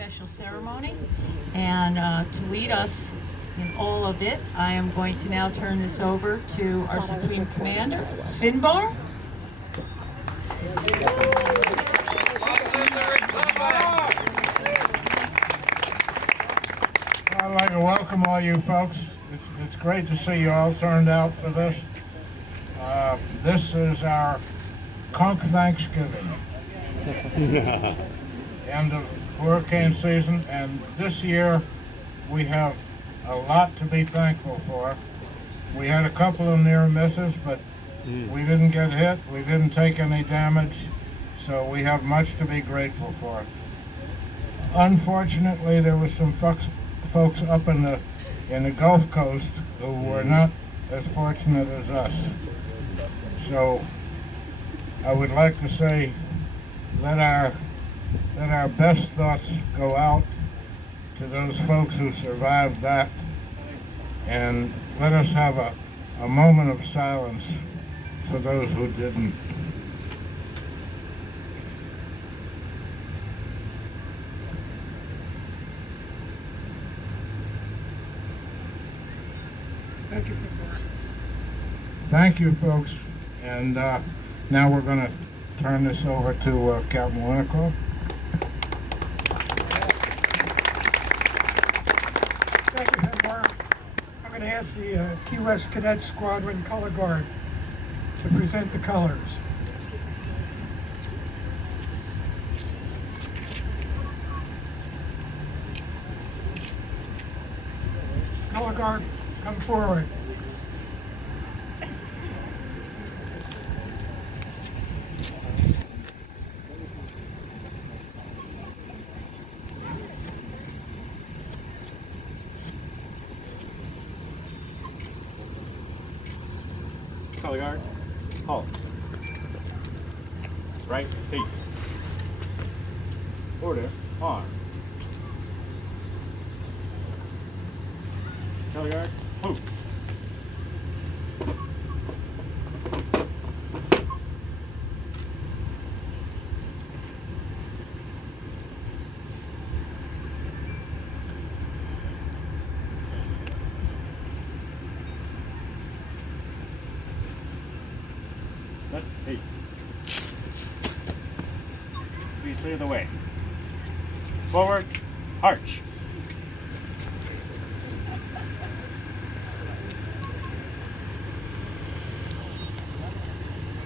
special ceremony. And to lead us in all of it, I am going to now turn this over to our Supreme Commander, Finbar. I'd like to welcome all you folks. It's great to see you all turned out for this. This is our Conch Thanksgiving. End of hurricane season, and this year we have a lot to be thankful for. We had a couple of near misses, but we didn't get hit, we didn't take any damage, so we have much to be grateful for. Unfortunately, there were some folks up in the Gulf Coast who were not as fortunate as us. So I would like to say let our best thoughts go out to those folks who survived that, and let us have a moment of silence for those who didn't. Thank you. Thank you, folks. And now we're going to turn this over to Captain Winnicott. Thank you, Finbar. I'm going to ask the Key West Cadet Squadron Color Guard to present the colors. Color Guard, come forward. Color guard, halt. Right, peace. Order, arm. Color guard, post. Left, peace. Please clear the way. Forward, arch.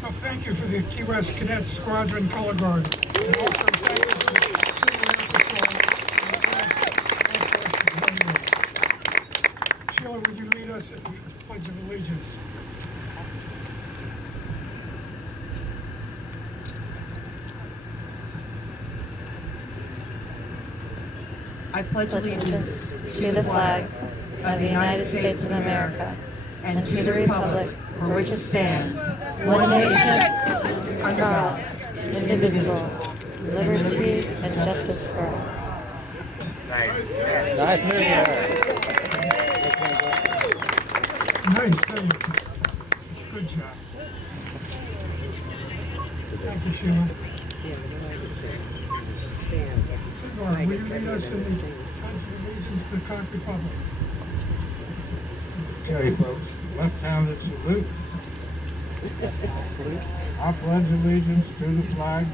Well, thank you for the Key West Cadet Squadron Color Guard. And also thank you for the Civil Air Patrol. Sheila, would you lead us at the Pledge of Allegiance? I pledge allegiance to the flag of the United States of America and to the republic for which it stands, one nation, under God, indivisible, liberty and justice for all. Nice movie. Nice, thank you. Good job. Thank you, Sheila. Will you lead us in the Pledge of Allegiance to the Conch Republic? Okay, folks. Left-handed salute. I pledge allegiance to the flag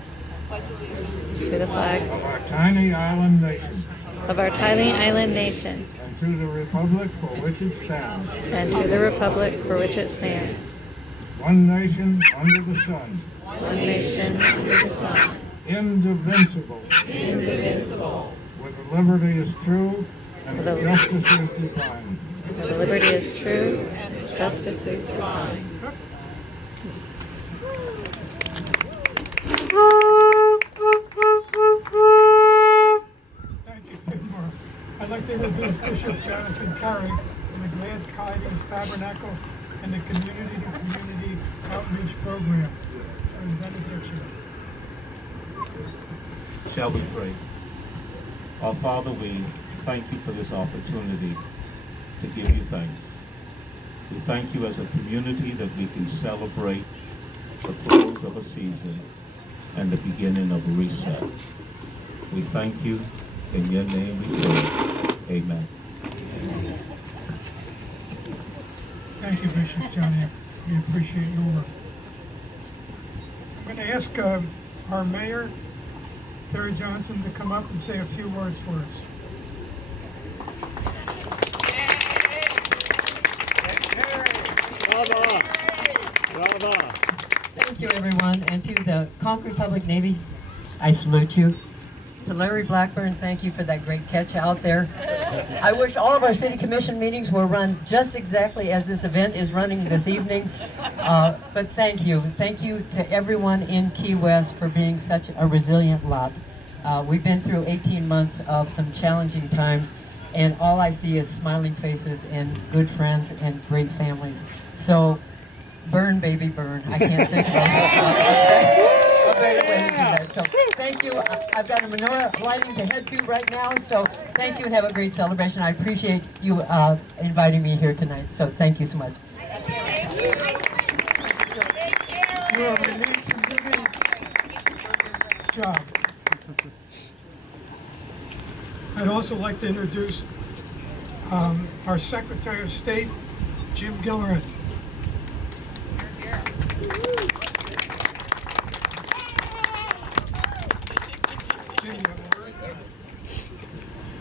To the flag of our tiny island nation of our tiny island nation and to the republic for which it stands, and to the republic for which it stands, one nation under the sun, one nation under the sun, indivisible, where the liberty is true and the justice is divine. where the liberty is true, justice is divine. Thank you, Finbar. I'd like to introduce Bishop Jonathan Curry from the Glad Tidings Tabernacle and the Community-to-Community Outreach Program. Benediction. Shall we pray? Our Father, we thank you for this opportunity to give you thanks. We thank you as a community that we can celebrate the close of a season and the beginning of a reset. We thank you In your name we pray. Amen. Thank you, Bishop Johnny. We appreciate your work. I'm going to ask our mayor, Terry Johnson, to come up and say a few words for us. Bravo! Bravo! Thank you, everyone, and to the Concord Public Navy, I salute you. To Larry Blackburn, thank you for that great catch out there. I wish all of our city commission meetings were run just exactly as this event is running this evening. But thank you. Thank you to everyone in Key West for being such a resilient lot. We've been through 18 months of some challenging times, and all I see is smiling faces and good friends and great families. So, burn, baby, burn. I can't think of a better way to do that. So, thank you. I've got a menorah lighting to head to right now, so thank you and have a great celebration. I appreciate you inviting me here tonight, so thank you so much. You are relieved from doing this job. I'd also like to introduce our Secretary of State, Jim Gillerin. Jim, you have a word?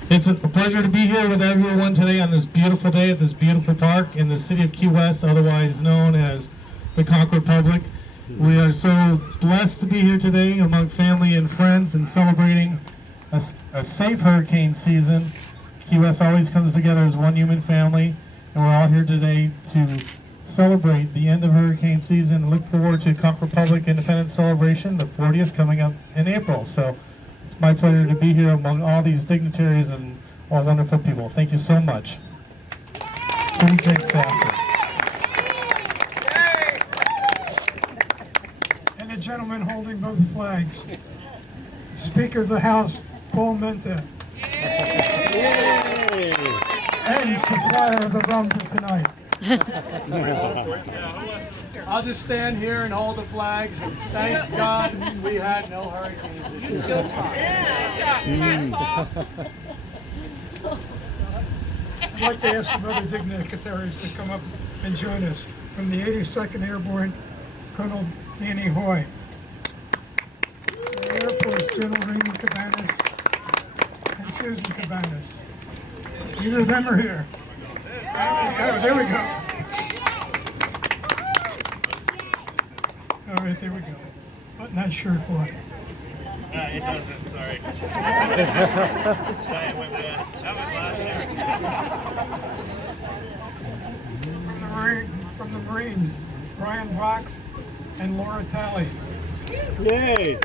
It's a pleasure to be here with everyone today on this beautiful day at this beautiful park in the city of Key West, otherwise known as the Concord Public. We are so blessed to be here today among family and friends and celebrating a safe hurricane season. Key West always comes together as one human family, and we're all here today to celebrate the end of hurricane season and look forward to Concord Public Independence Celebration, the 40th, coming up in April. So it's my pleasure to be here among all these dignitaries and all wonderful people. Thank you so much. Pretty drinks after. And the gentleman holding both flags, Speaker of the House, Paul Menta. And supplier of the rum for tonight. I'll just stand here and hold the flags and thank God we had no hurricanes. I'd like to ask some other dignitaries to come up and join us. From the 82nd Airborne, Colonel Danny Hoy. The Air Force, General Raymond Cabanas and Susan Cabanas. Neither of them are here. Oh, there we go. All right, there we go. Button that shirt, boy. It doesn't, sorry. From the Marines, Brian Vox and Laura Talley. Yay!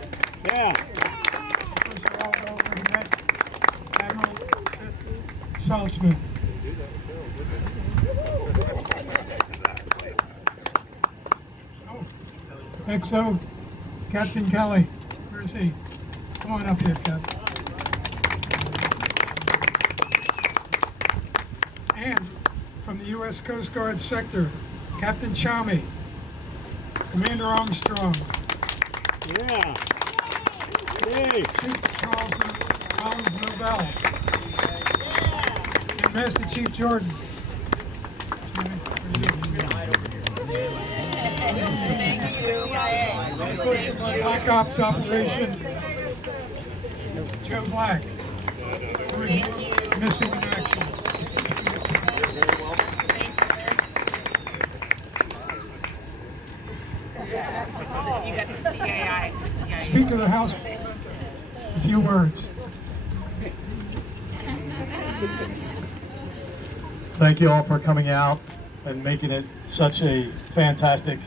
Yeah! First of all, over to met Admiral Saltzman. XO, Captain Kelly. Where is he? Come on up here, Captain. And from the U.S. Coast Guard sector, Captain Chami, Commander Armstrong, Yeah! Yay! Chief Charles Collins Nobel, and Master Chief Jordan. Black Ops Operation, Joe Black, missing in action. Speaker of the House, a few words. Thank you all for coming out and making it such a fantastic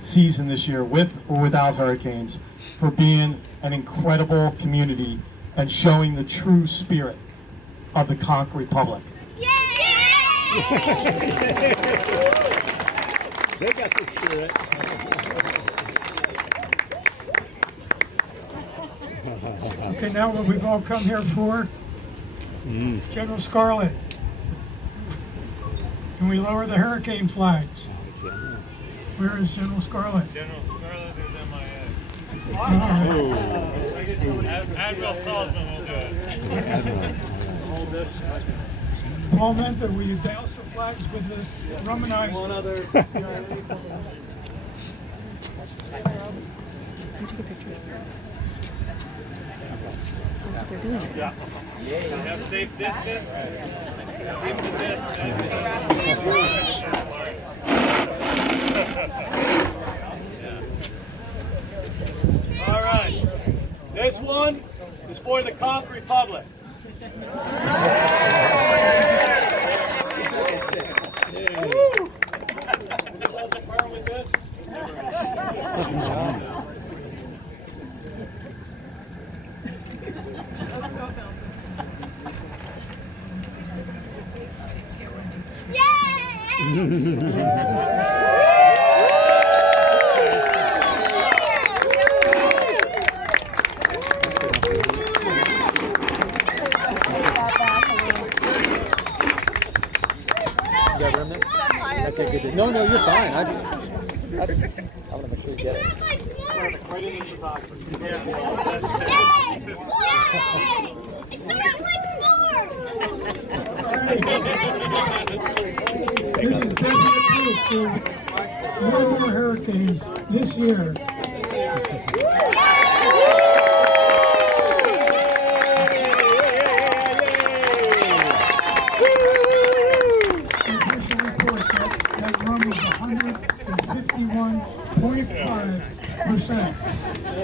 season this year, with or without hurricanes, for being an incredible community and showing the true spirit of the Concord Republic. They got the spirit. Okay, now what we've all come here for, General Scarlett. Can we lower the hurricane flags? Where is General Scarlett? General Scarlett is MIA. Admiral Saltzman will do it. Hold this. Paul Mentha, will you douse the flags with the Romanized? One other. Have safe distance. All right. This one is for the Conch Republic. Woo! Any pleasant burn with this? No, you're fine. I want to make sure you get it. This is definitely proof for no more hurricanes this year. Official report that run was 151.5%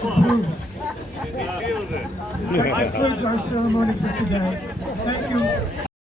approval. That concludes our ceremony for today.